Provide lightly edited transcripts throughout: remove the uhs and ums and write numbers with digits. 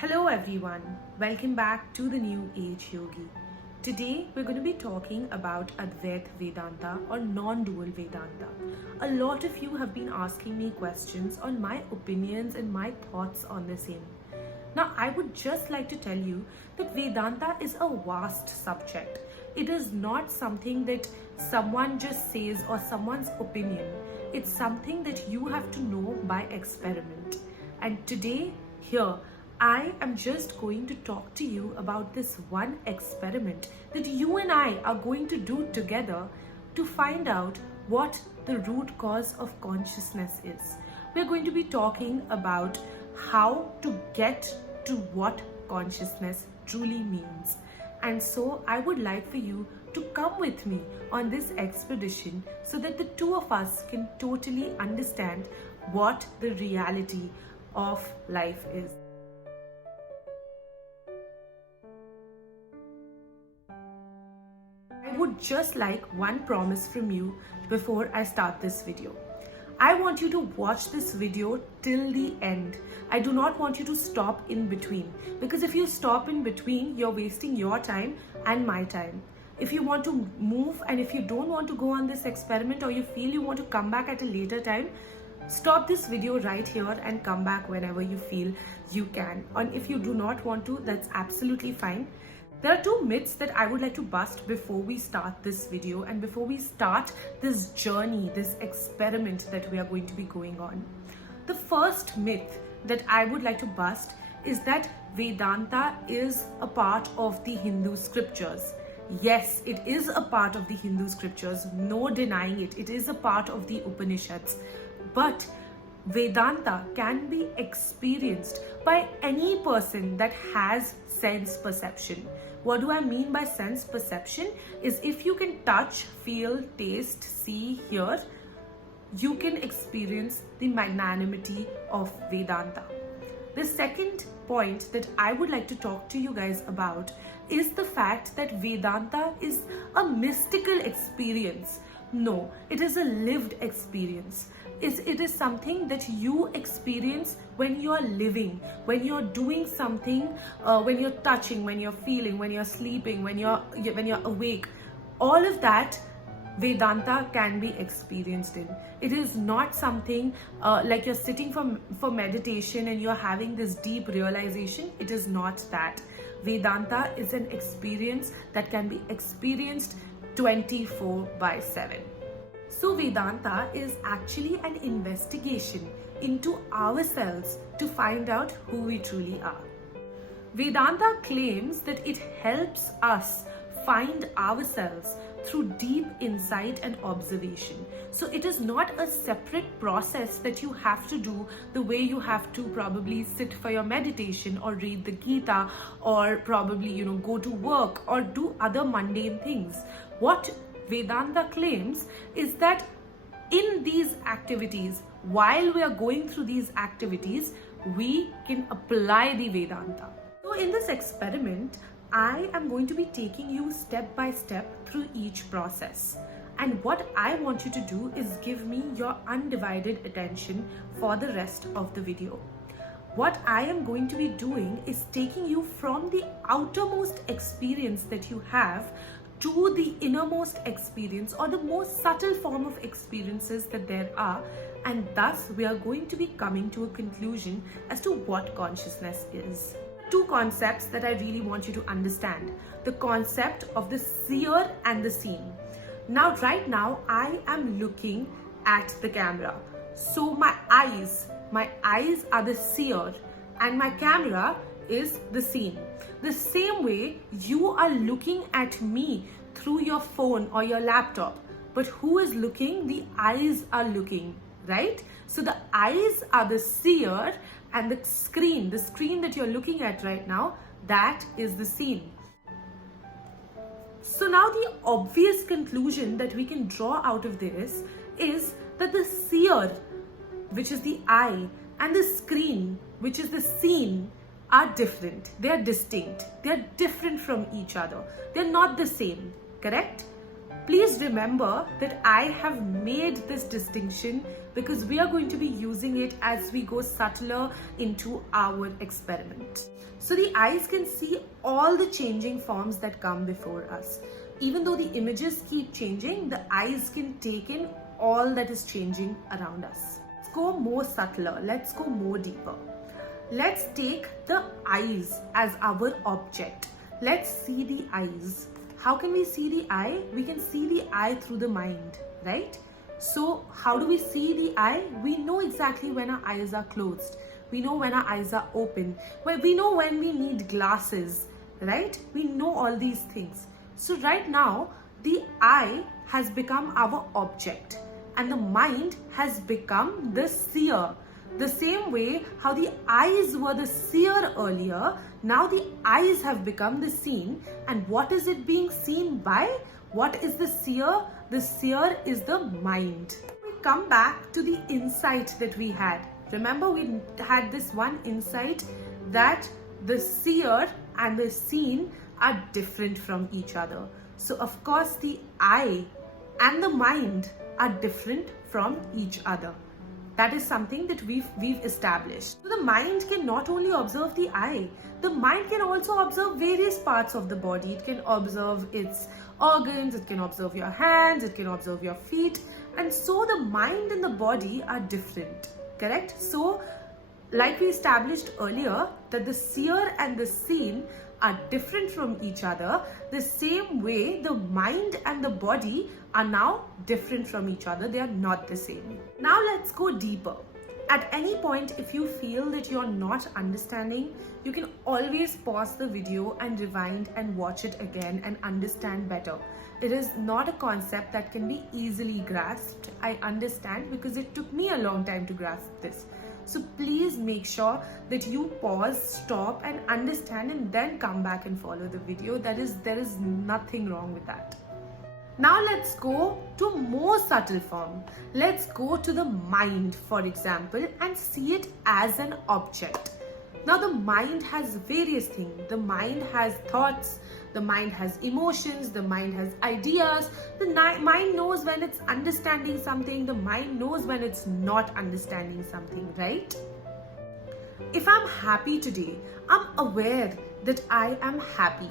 Hello everyone, welcome back to the New Age Yogi. Today we're going to be talking about Advaita Vedanta or non-dual Vedanta. A lot of you have been asking me questions on my opinions and my thoughts on the same. Now I would just like to tell you that Vedanta is a vast subject. It is not something that someone just says or someone's opinion. It's something that you have to know by experiment. And today, here, I am just going to talk to you about this one experiment that you and I are going to do together to find out what the root cause of consciousness is. We're going to be talking about how to get to what consciousness truly means. And so I would like for you to come with me on this expedition so that the two of us can totally understand what the reality of life is. I would just like one promise from you before I start this video. I want you to watch this video till the end. I do not want you to stop in between, because if you stop in between, you're wasting your time and my time. If you want to move and if you don't want to go on this experiment, or you feel you want to come back at a later time, stop this video right here and come back whenever you feel you can. And if you do not want to, that's absolutely fine. There are two myths that I would like to bust before we start this video and before we start this journey, this experiment that we are going to be going on. The first myth that I would like to bust is that Vedanta is a part of the Hindu scriptures. Yes, it is a part of the Hindu scriptures, no denying it. It is a part of the Upanishads. But Vedanta can be experienced by any person that has sense perception. What do I mean by sense perception? Is if you can touch, feel, taste, see, hear, you can experience the magnanimity of Vedanta. The second point that I would like to talk to you guys about is the fact that Vedanta is a mystical experience. No, it is a lived experience. It is something that you experience when you're living, when you're doing something, when you're touching, when you're feeling, when you're sleeping, when you're awake. All of that Vedanta can be experienced in. It is not something like you're sitting for meditation and you're having this deep realization. It is not that. Vedanta is an experience that can be experienced 24/7. So Vedanta is actually an investigation into ourselves to find out who we truly are. Vedanta claims that it helps us find ourselves through deep insight and observation. So it is not a separate process that you have to do the way you have to probably sit for your meditation or read the Gita or probably go to work or do other mundane things. What Vedanta claims is that in these activities, while we are going through these activities, we can apply the Vedanta. So in this experiment, I am going to be taking you step by step through each process. And what I want you to do is give me your undivided attention for the rest of the video. What I am going to be doing is taking you from the outermost experience that you have to the innermost experience, or the most subtle form of experiences that there are, and thus we are going to be coming to a conclusion as to what consciousness is. Two concepts that I really want you to understand: the concept of the seer and the seen. Now right now I am looking at the camera, so my eyes are the seer and my camera is the seen. The same way you are looking at me through your phone or your laptop, but who is looking? The eyes are looking, right? So the eyes are the seer and the screen that you're looking at right now, that is the seen. So now the obvious conclusion that we can draw out of this is that the seer, which is the eye, and the screen, which is the seen, are different. They are distinct. They are different from each other. They're not the same, correct? Please remember that I have made this distinction because we are going to be using it as we go subtler into our experiment. So the eyes can see all the changing forms that come before us. Even though the images keep changing, the eyes can take in all that is changing around us. Let's go more subtler. Let's go more deeper. Let's take the eyes as our object. Let's see the eyes. How can we see the eye? We can see the eye through the mind, right? So how do we see the eye? We know exactly when our eyes are closed. We know when our eyes are open. We know when we need glasses, right? We know all these things. So right now, the eye has become our object and the mind has become the seer. The same way how the eyes were the seer earlier, now the eyes have become the seen. And what is it being seen by? What is the seer? The seer is the mind. We come back to the insight that we had. Remember, we had this one insight that the seer and the seen are different from each other. So of course the eye and the mind are different from each other. That is something that we've established. So the mind can not only observe the eye, the mind can also observe various parts of the body. It can observe its organs, it can observe your hands, it can observe your feet. And so the mind and the body are different, correct? So like we established earlier that the seer and the seen are different from each other, the same way the mind and the body are now different from each other. They are not the same. Now let's go deeper. At any point, if you feel that you're not understanding, you can always pause the video and rewind and watch it again and understand better. It is not a concept that can be easily grasped. I understand because it took me a long time to grasp this. So please make sure that you pause, stop and understand and then come back and follow the video. There is nothing wrong with that. Now let's go to a more subtle form. Let's go to the mind, for example, and see it as an object. Now the mind has various things. The mind has thoughts, the mind has emotions, the mind has ideas. The mind knows when it's understanding something, the mind knows when it's not understanding something, right? If I'm happy today, I'm aware that I am happy.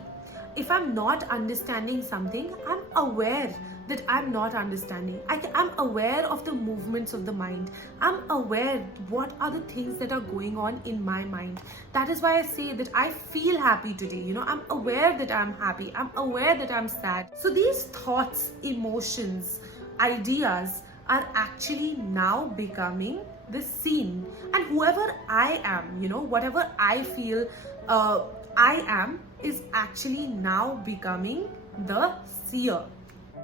If I'm not understanding something, I'm aware that I'm not understanding. I'm aware of the movements of the mind. I'm aware what are the things that are going on in my mind. That is why I say that I feel happy today. I'm aware that I'm happy. I'm aware that I'm sad. So these thoughts, emotions, ideas are actually now becoming the seen. And whoever I am, whatever I feel I am is actually now becoming the seer.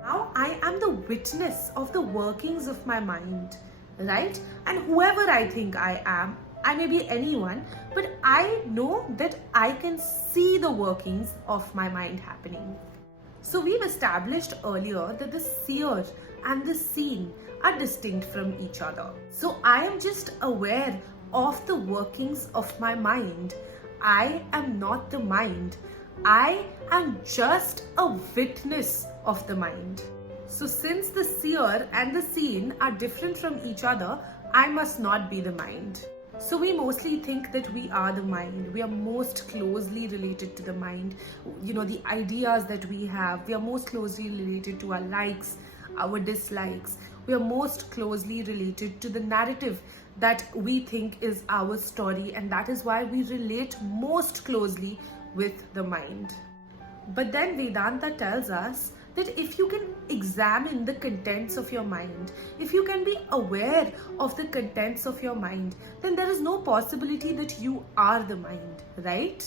Now I am the witness of the workings of my mind, right? And whoever I think I am, I may be anyone, but I know that I can see the workings of my mind happening. So we've established earlier that the seer and the seen are distinct from each other. So I am just aware of the workings of my mind. I am not the mind. I am just a witness of the mind. So since the seer and the seen are different from each other, I must not be the mind. So we mostly think that we are the mind. We are most closely related to the mind. The ideas that we have, we are most closely related to our likes, our dislikes. We are most closely related to the narrative that we think is our story, and that is why we relate most closely with the mind. But then Vedanta tells us that if you can examine the contents of your mind, if you can be aware of the contents of your mind, then there is no possibility that you are the mind, right?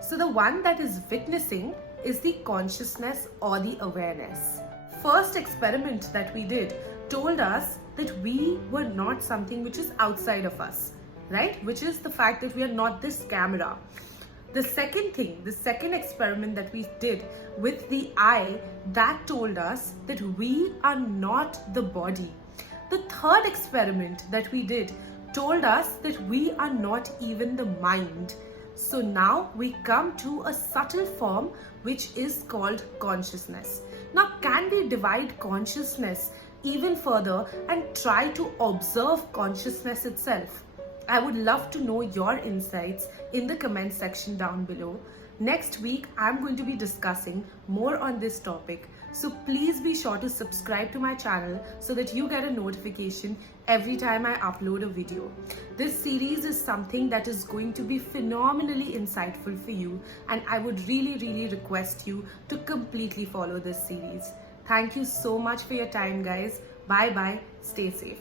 So the one that is witnessing is the consciousness or the awareness. First experiment that we did told us that we were not something which is outside of us, right? Which is the fact that we are not this camera. The second experiment that we did with the eye, that told us that we are not the body. The third experiment that we did told us that we are not even the mind. So now we come to a subtle form which is called consciousness. Now, can we divide consciousness even further and try to observe consciousness itself? I would love to know your insights in the comment section down below. Next week, I'm going to be discussing more on this topic. So please be sure to subscribe to my channel so that you get a notification every time I upload a video. This series is something that is going to be phenomenally insightful for you, and I would really request you to completely follow this series. Thank you so much for your time, guys. Bye bye. Stay safe.